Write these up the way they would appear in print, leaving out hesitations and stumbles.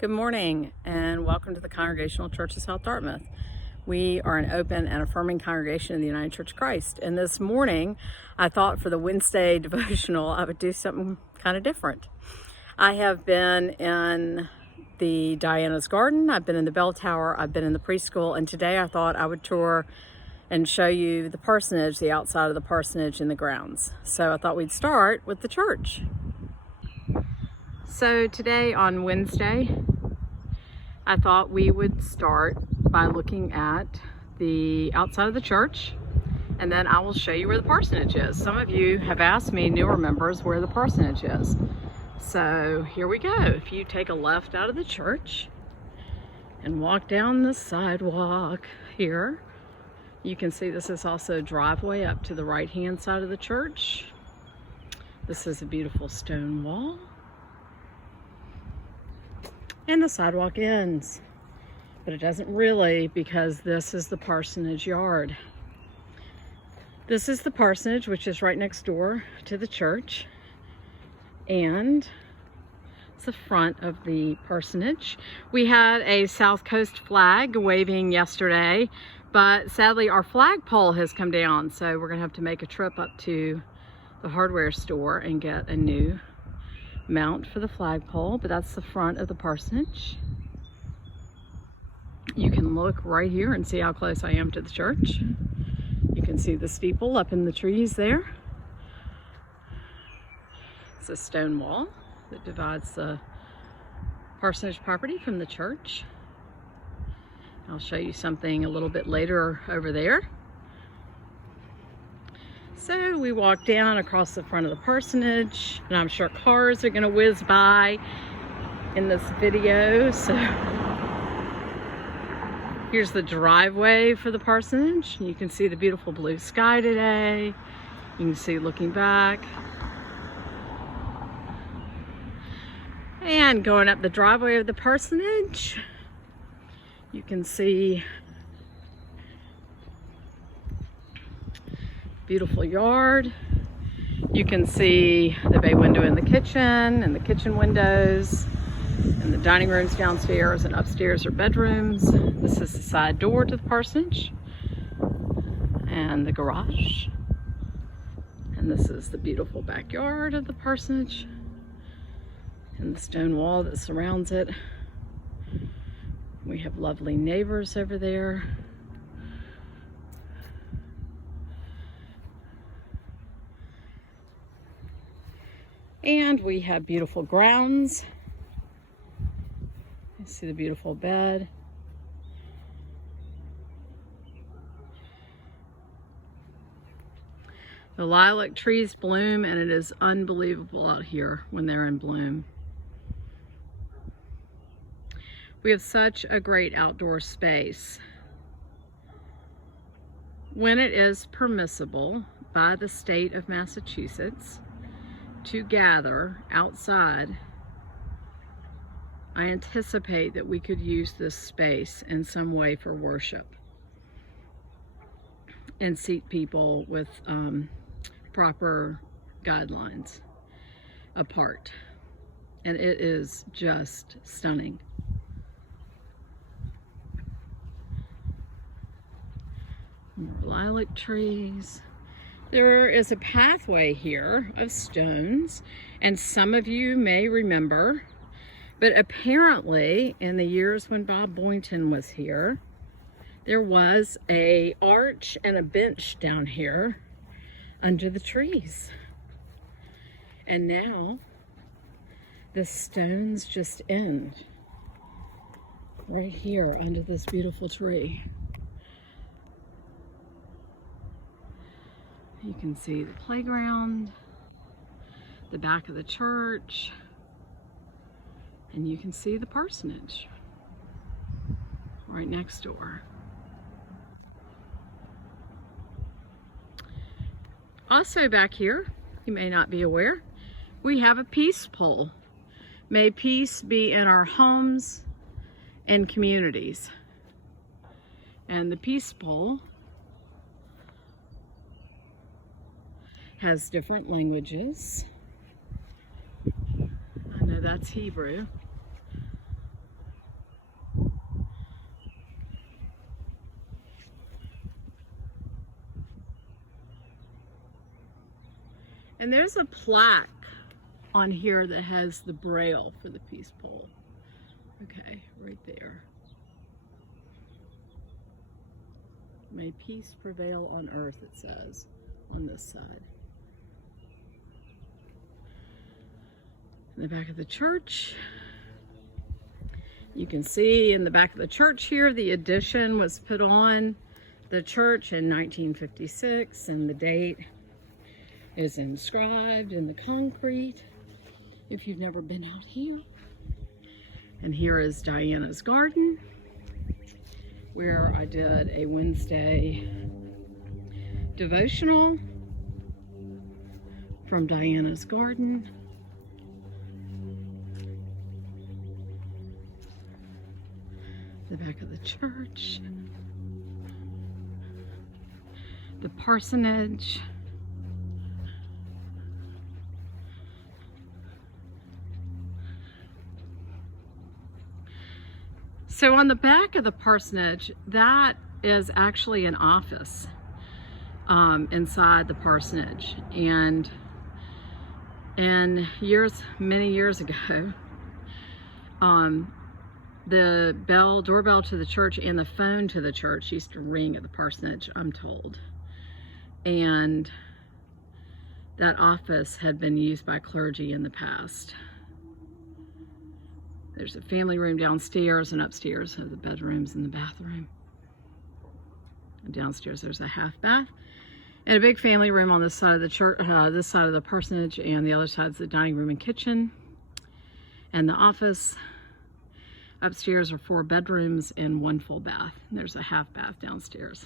Good morning and welcome to the Congregational Church of South Dartmouth. We are an open and affirming congregation in the United Church of Christ. And this morning, I thought for the Wednesday devotional, I would do something kind of different. I have been in the Diana's Garden, I've been in the bell tower, I've been in the preschool, and today I thought I would tour and show you the parsonage, the outside of the parsonage and the grounds. So I thought we'd start with the church. So today on Wednesday, I thought we would start by looking at the outside of the church, and then I will show you where the parsonage is. Some of you have asked me, newer members, where the parsonage is. So here we go. If you take a left out of the church and walk down the sidewalk here, you can see this is also a driveway up to the right-hand side of the church. This is a beautiful stone wall. And the sidewalk ends, but it doesn't really, because this is the parsonage yard. This is the parsonage, which is right next door to the church, and it's the front of the parsonage. We had a South Coast flag waving yesterday, but sadly our flagpole has come down, so we're gonna have to make a trip up to the hardware store and get a new mount for the flagpole. But that's the front of the parsonage. You can look right here and see how close I am to the church. You can see the steeple up in the trees there. It's a stone wall that divides the parsonage property from the church. I'll show you something a little bit later over there. So we walk down across the front of the parsonage, and I'm sure cars are going to whiz by in this video. So here's the driveway for the parsonage. You can see the beautiful blue sky today. You can see looking back. And going up the driveway of the parsonage, you can see beautiful yard. You can see the bay window in the kitchen and the kitchen windows, and the dining rooms downstairs, and upstairs are bedrooms. This is the side door to the parsonage and the garage. And this is the beautiful backyard of the parsonage and the stone wall that surrounds it. We have lovely neighbors over there. And we have beautiful grounds. You see the beautiful bed. The lilac trees bloom, and it is unbelievable out here when they're in bloom. We have such a great outdoor space. When it is permissible by the state of Massachusetts to gather outside, I anticipate that we could use this space in some way for worship and seat people with proper guidelines apart. And it is just stunning. More lilac trees. There is a pathway here of stones, and some of you may remember, but apparently in the years when Bob Boynton was here, there was an arch and a bench down here under the trees. And now the stones just end right here under this beautiful tree. You can see the playground, the back of the church, and you can see the parsonage right next door. Also back here, you may not be aware, we have a peace pole. May peace be in our homes and communities. And the peace pole has different languages. I know that's Hebrew. And there's a plaque on here that has the braille for the peace pole. Okay, right there. May peace prevail on earth, it says on this side. In the back of the church, you can see in the back of the church here, the addition was put on the church in 1956, and the date is inscribed in the concrete if you've never been out here. And here is Diana's garden, where I did a Wednesday devotional from Diana's garden. The back of the church, the parsonage, so on the back of the parsonage, that is actually an office inside the parsonage. And many years ago, the doorbell to the church and the phone to the church used to ring at the parsonage, I'm told. And that office had been used by clergy in the past. There's a family room downstairs, and upstairs are the bedrooms and the bathroom. And downstairs there's a half bath and a big family room on this side of the church, this side of the parsonage, and the other side's the dining room and kitchen and the office. Upstairs are 4 bedrooms and 1 full bath. And there's a half bath downstairs.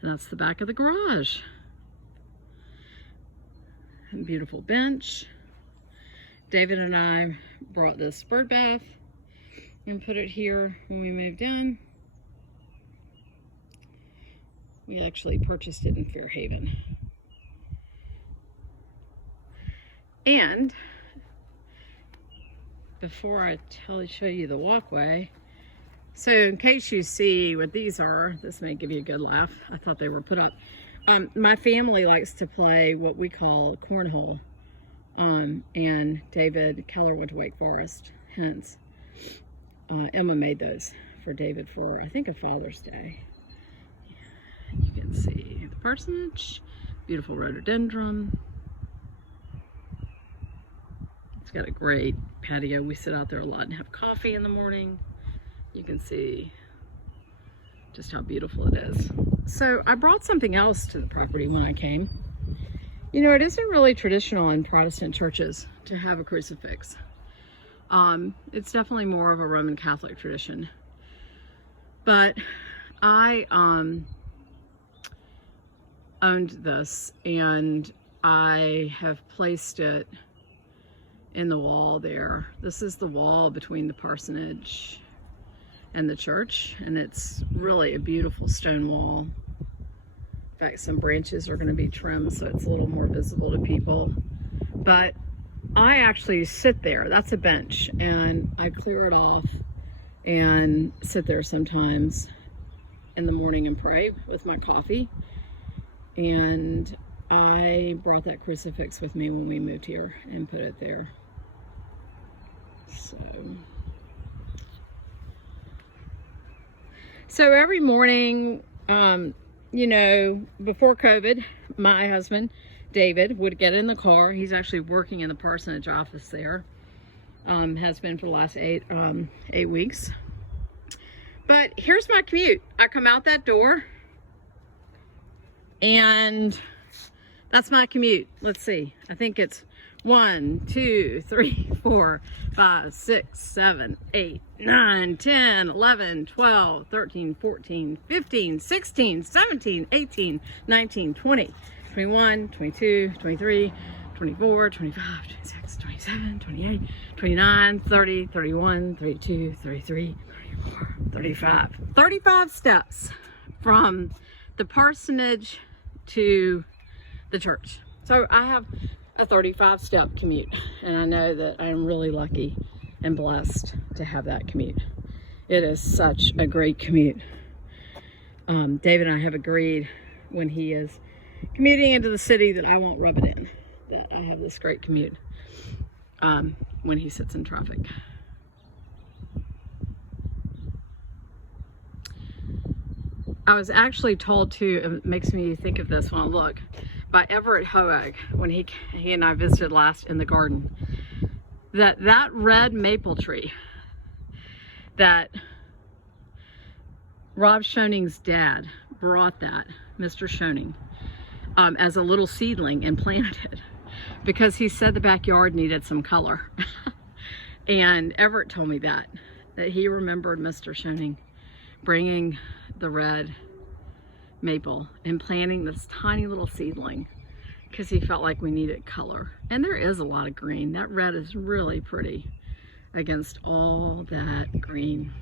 And that's the back of the garage. And beautiful bench. David and I brought this bird bath and put it here when we moved in. We actually purchased it in Fairhaven. And before I show you the walkway, so in case you see what these are, this may give you a good laugh. I thought they were put up. My family likes to play what we call cornhole, and David Keller went to Wake Forest, hence Emma made those for David for, I think, a Father's Day. You can see the parsonage, beautiful rhododendron. It's got a great patio. We sit out there a lot and have coffee in the morning. You can see just how beautiful it is. So I brought something else to the property when I came. You know, it isn't really traditional in Protestant churches to have a crucifix. It's definitely more of a Roman Catholic tradition. But I owned this, and I have placed it in the wall there. This is the wall between the parsonage and the church, and it's really a beautiful stone wall. In fact, some branches are going to be trimmed so it's a little more visible to people. But I actually sit there. That's a bench, and I clear it off and sit there sometimes in the morning and pray with my coffee. And I brought that crucifix with me when we moved here and put it there. So every morning, you know, before COVID, my husband, David, would get in the car. He's actually working in the parsonage office there. Has been for the last eight weeks. But here's my commute. I come out that door, and that's my commute. Let's see. I think it's 1, 2, 3, 4, 5, 6, 7, 8, 9, 10, 11, 12, 13, 14, 15, 16, 17, 18, 19, 20, 21, 22, 23, 24, 25, 26, 27, 28, 29, 30, 31, 32, 33, 34, 35. 35 steps from the parsonage to the church. So I have a 35-step commute, and I know that I'm really lucky and blessed to have that commute. It is such a great commute. David and I have agreed when he is commuting into the city that I won't rub it in, that I have this great commute when he sits in traffic. I was actually told to, it makes me think of this when I look, by Everett Hoag, when he and I visited last in the garden, that red maple tree that Rob Schoning's dad brought that, Mr. Schoning, as a little seedling and planted because he said the backyard needed some color. And Everett told me that he remembered Mr. Schoning bringing the red maple and planting this tiny little seedling because he felt like we needed color. And there is a lot of green. That red is really pretty against all that green.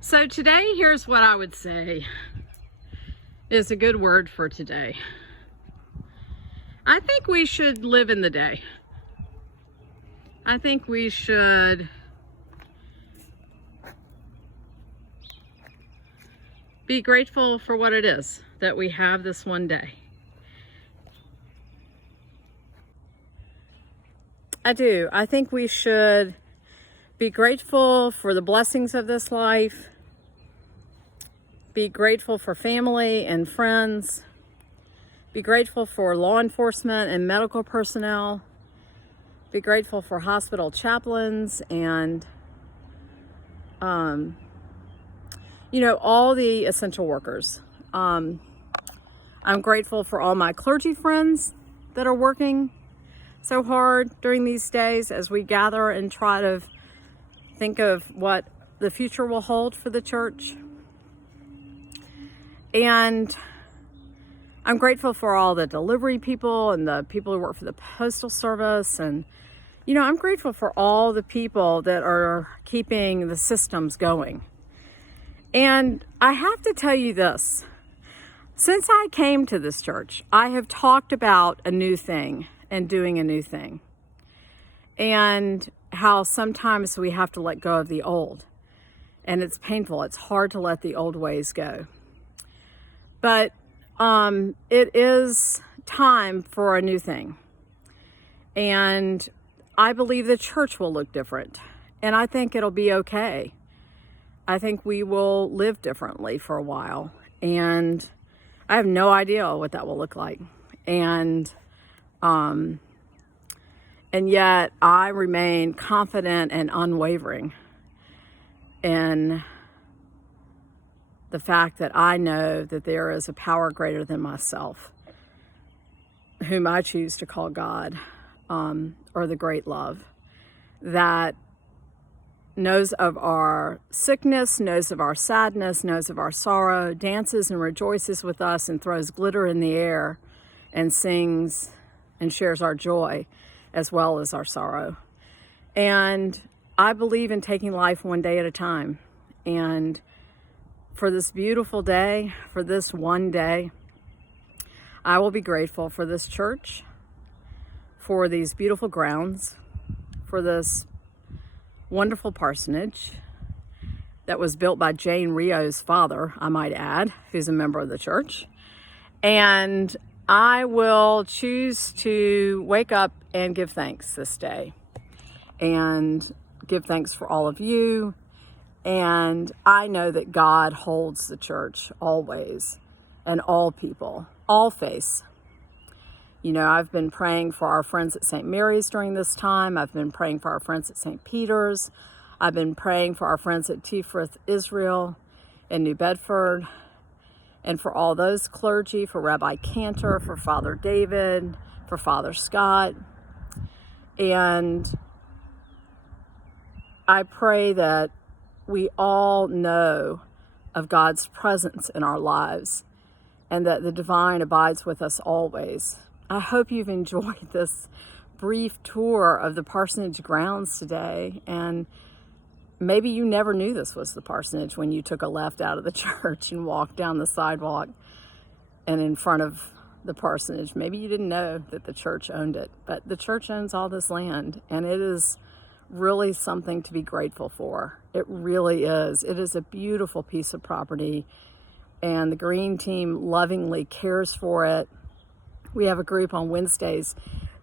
So today, here's what I would say is a good word for today. I think we should live in the day. I think we should be grateful for what it is that we have this one day. I do. I think we should be grateful for the blessings of this life. Be grateful for family and friends. Be grateful for law enforcement and medical personnel. Be grateful for hospital chaplains and, all the essential workers. I'm grateful for all my clergy friends that are working so hard during these days as we gather and try to think of what the future will hold for the church. And I'm grateful for all the delivery people and the people who work for the Postal Service. And, I'm grateful for all the people that are keeping the systems going. And I have to tell you this. Since I came to this church, I have talked about a new thing and doing a new thing. And how sometimes we have to let go of the old. And it's painful. It's hard to let the old ways go. But it is time for a new thing. And I believe the church will look different. And I think it'll be okay. I think we will live differently for a while. And I have no idea what that will look like. And yet I remain confident and unwavering in the fact that I know that there is a power greater than myself, whom I choose to call God, or the great love, that knows of our sickness, knows of our sadness, knows of our sorrow, dances and rejoices with us and throws glitter in the air and sings and shares our joy as well as our sorrow. And I believe in taking life one day at a time. And for this beautiful day, for this one day, I will be grateful for this church, for these beautiful grounds, for this wonderful parsonage that was built by Jane Rio's father, I might add, who's a member of the church. And I will choose to wake up and give thanks this day and give thanks for all of you. And I know that God holds the church always and all people, all faiths. I've been praying for our friends at St. Mary's during this time. I've been praying for our friends at St. Peter's. I've been praying for our friends at Tiferet Israel in New Bedford, and for all those clergy, for Rabbi Cantor, for Father David, for Father Scott. And I pray that we all know of God's presence in our lives and that the divine abides with us always. I hope you've enjoyed this brief tour of the parsonage grounds today, and maybe you never knew this was the parsonage when you took a left out of the church and walked down the sidewalk and in front of the parsonage. Maybe you didn't know that the church owned it, but the church owns all this land, and it is really something to be grateful for. It really is. It is a beautiful piece of property, and the green team lovingly cares for it We have a group on Wednesdays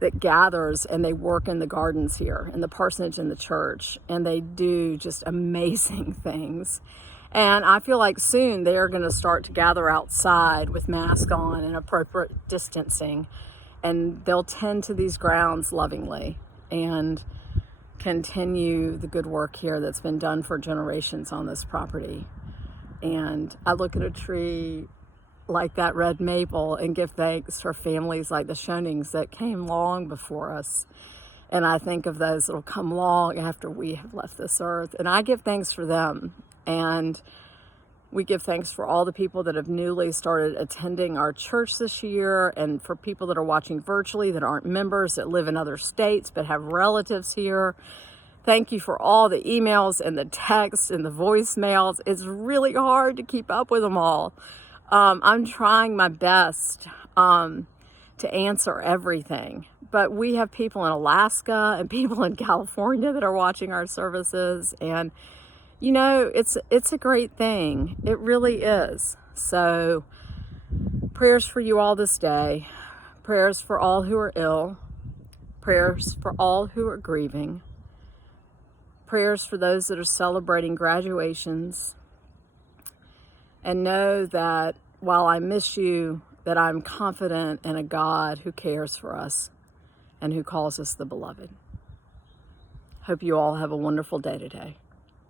that gathers and they work in the gardens here in the parsonage and the church, and they do just amazing things. And I feel like soon they are going to start to gather outside with masks on and appropriate distancing, and they'll tend to these grounds lovingly and continue the good work here that's been done for generations on this property. And I look at a tree like that red maple and give thanks for families like the Shonings that came long before us. And I think of those that will come long after we have left this earth. And I give thanks for them. And we give thanks for all the people that have newly started attending our church this year, and for people that are watching virtually that aren't members, that live in other states but have relatives here. Thank you for all the emails and the texts and the voicemails. It's really hard to keep up with them all. I'm trying my best to answer everything. But we have people in Alaska and people in California that are watching our services. And, you know, it's a great thing. It really is. So prayers for you all this day. Prayers for all who are ill. Prayers for all who are grieving. Prayers for those that are celebrating graduations. And know that while I miss you, that I'm confident in a God who cares for us and who calls us the beloved. Hope you all have a wonderful day today.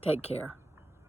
Take care.